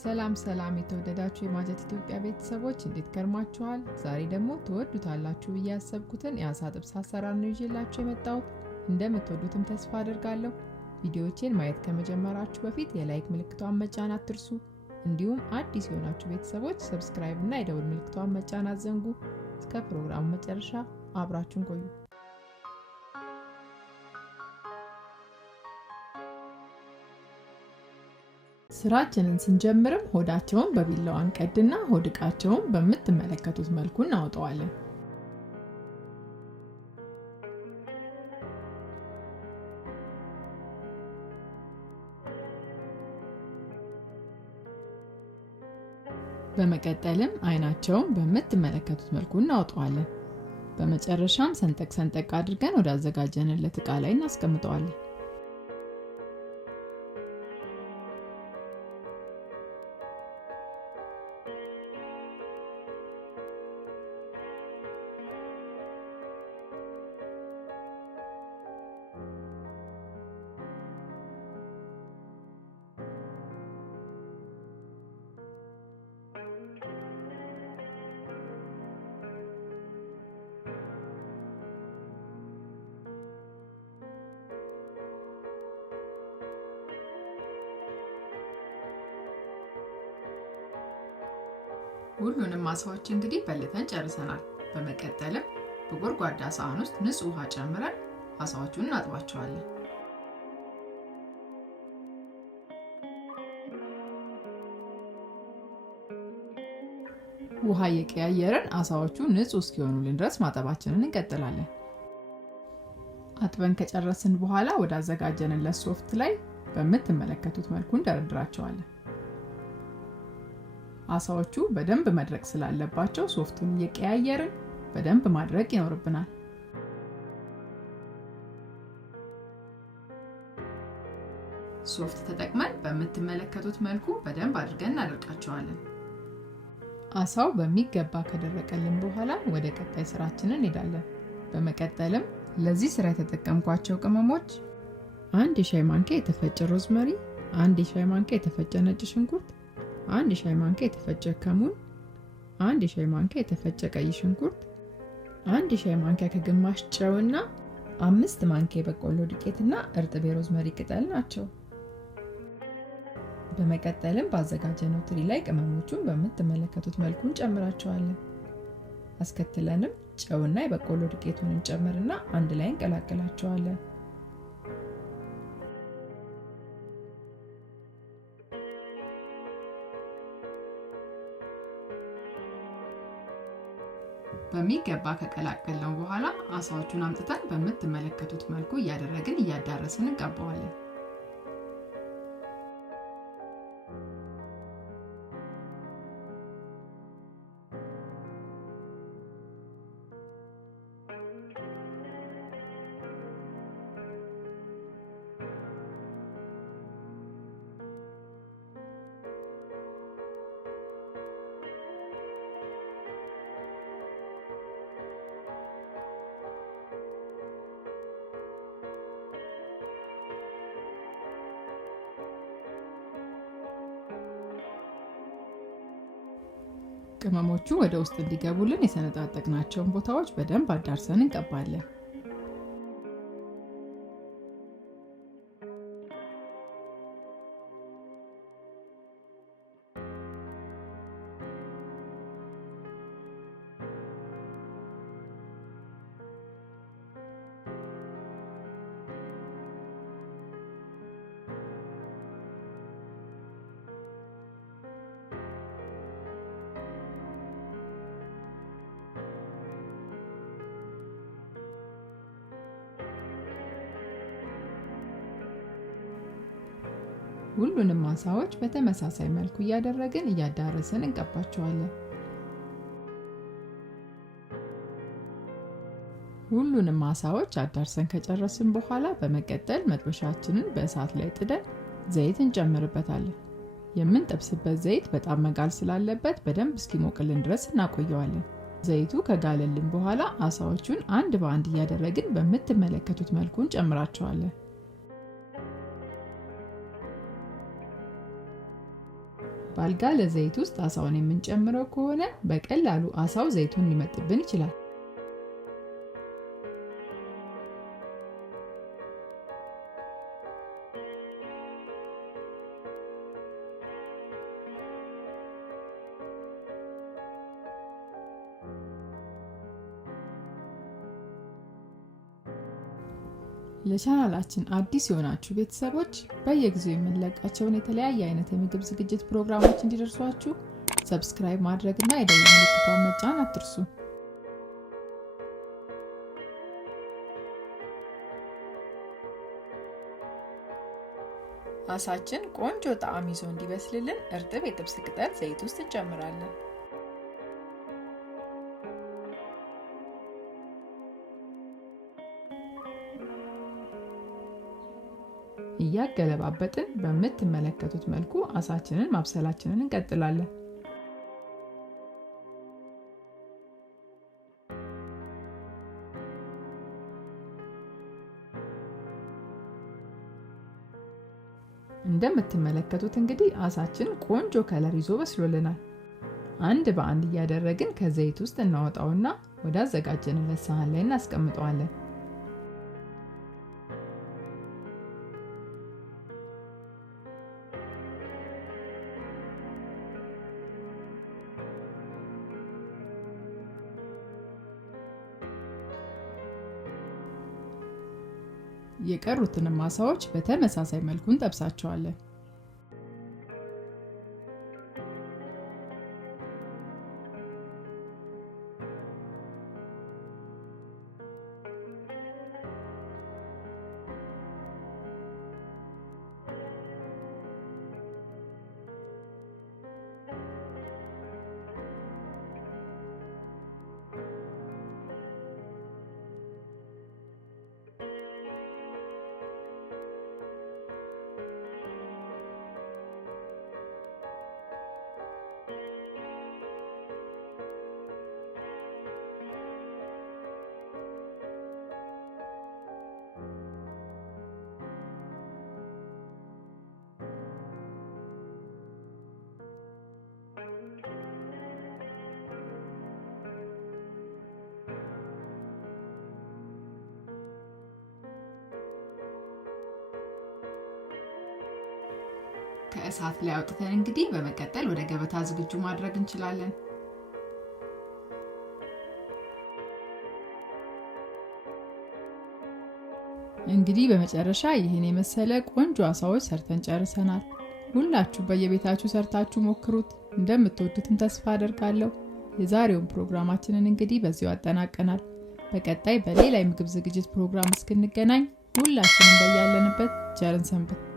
ሰላም ሰላም የተወደዳችሁ የማጀት ኢትዮጵያ ቤተሰቦች እንዴት ከርማችኋል? ዛሬ ደግሞ ተወዱታላችሁ ብዬ ያሰብኩትን የአሳ ጥብስ አሰራር ነው ይዤላችሁ የመጣሁት። እንደምትወዱትም ተስፋ አደርጋለሁ። ቪዲዮዎቼን ማየት ከመጀመራችሁ በፊት የላይክ ምልክቷን መጫን አትርሱ። እንዲሁም አዲስ የሆናችሁ ቤተሰቦች ሰብስክራይብ እና የደወል ምልክቷን መጫን አትዘንጉ። እስከ ፕሮግራሙ መጨረሻ አብራችሁን ቆዩ። ስራችንን ስንጀምርም ሆዳቸውን በቢላዋ እንቀድና ሆድቃቸውን በምትመለከቱት መልኩ እናወጣዋለን። በመቀጠልም አይናቸውን በምትመለከቱት መልኩ እናወጣዋለን። በመጨረሻም ሰንጠቅ ሰንጠቅ አድርገን ወደ አዘጋጀንለት ዕቃ ላይ እናስቀምጠዋለን። ሁሉንም አሳዎች እንግዲህ በልተን ጨርሰናል። በመቀጠልም በጎድጓዳ ሳህን ውስጥ ንጹህ ውሃ ጨምረን አሳዎቹን እናጥባቸዋለን። ውሃ እየቀያየርን አሳዎቹ ንጹህ እስኪሆኑልን ድረስ ማጠባችንን እንቀጥላለን። አጥበን ከጨረስን በኋላ ወደ አዘጋጀንለት ሶፍት ላይ በምትመለከቱት መልኩ እንደረድራቸዋለን። አሳዎቹ በደንብ መድረቅ ስላለባቸው ሶፍቱን እየቀያየርን በደንብ ማድረቅ ይኖርብናል። ሶፍት ተጠቅመን በምትመለከቱት መልኩ በደንብ አድርገን እናደርቃቸዋለን። አሳው በሚገባ ከደረቀልን በኋላ ወደ ቀጣይ ስራችን እንሄዳለን። በመቀጠልም ለዚህ ስራ የተጠቀምኳቸው ቅመሞች 1 ሻይ ማንኪያ የተፈጨ ሮዝመሪ፣ 1 ሻይ ማንኪያ የተፈጨ ነጭ ሽንኩርት፣ 1 ሻይ ማንኪያ የተፈጨ ከሙን፣ 1 ሻይ ማንኪያ የተፈጨ ቀይ ሽንኩርት፣ 1 ሻይ ማንኪያ ከግማሽ ጨውና 5 ማንኪያ የበቆሎ ዱቄትና እርጥብ የሮዝመሪ ቅጠል ናቸው። በመቀጠልም ባዘጋጀነው ትሪ ላይ ቅመሞቹን በምትመለከቱት መልኩ እንጨምራቸዋለን። አስከትለንም ጨውና የበቆሎ ዱቄቱን እንጨምርና አንድ ላይ እንቀላቅላቸዋለን። በሚገባ ከቀላቀልነው በኋላ አሳዎቹን አምጥተን በምትመለከቱት መልኩ እያደረግን እያዳረስን እንቀባዋለን። ቅመሞቹ ወደ ውስጥ እንዲገቡልን የሰነጣጠቅናቸውን ቦታዎች በደንብ አዳርሰን እንቀባለን። ሁሉንም አሳዎች በተመሳሳይ መልኩ እያደረግን እያዳረስን እንቀባቸዋለን። ሁሉንም አሳዎች አዳርሰን ከጨረስን በኋላ በመቀጠል መጥበሻችንን በእሳት ላይ ጥደን ዘይት እንጨምርበታለን። የምንጠብስበት ዘይት በጣም መጋል ስላለበት በደንብ እስኪሞቅልን ድረስ እናቆየዋለን። ዘይቱ ከጋለልን በኋላ አሳዎቹን አንድ በአንድ እያደረግን በምትመለከቱት መልኩ እንጨምራቸዋለን። ባልጋለ ዘይት ውስጥ አሳውን የምንጨምረው ከሆነ በቀላሉ አሳው ዘይቱን ሊመጥብን ይችላል። ለቻናላችን አዲስ የሆናችሁ ቤተሰቦች በየጊዜው የምንለቃቸውን የተለያየ አይነት የምግብ ዝግጅት ፕሮግራሞች እንዲደርሷችሁ ሰብስክራይብ ማድረግና የደወል ምልክቱን መጫን አትርሱ። አሳችን ቆንጆ ጣዕም ይዞ እንዲበስልልን እርጥብ የጥብስ ቅጠል ዘይት ውስጥ እንጨምራለን። እያገለባበጥን በምትመለከቱት መልኩ አሳችንን ማብሰላችንን እንቀጥላለን። እንደምትመለከቱት እንግዲህ አሳችን ቆንጆ ከለር ይዞ በስሎልናል። አንድ በአንድ እያደረግን ከዘይት ውስጥ እናወጣውና ወደ አዘጋጀንለት ሳህን ላይ እናስቀምጠዋለን። የቀሩትን አሳዎች በተመሳሳይ መልኩ እንጠብሳቸዋለን። ከእሳት ላይ አውጥተን እንግዲህ በመቀጠል ወደ ገበታ ዝግጁ ማድረግ እንችላለን። እንግዲህ በመጨረሻ ይሄን የመሰለ ቆንጆ አሳዎች ሰርተን ጨርሰናል። ሁላችሁ በየቤታችሁ ሰርታችሁ ሞክሩት፣ እንደምትወዱትም ተስፋ አደርጋለሁ። የዛሬውን ፕሮግራማችንን እንግዲህ በዚሁ አጠናቀናል። በቀጣይ በሌላ የምግብ ዝግጅት ፕሮግራም እስክንገናኝ ሁላችንም በያለንበት ቸር እንሰንብት።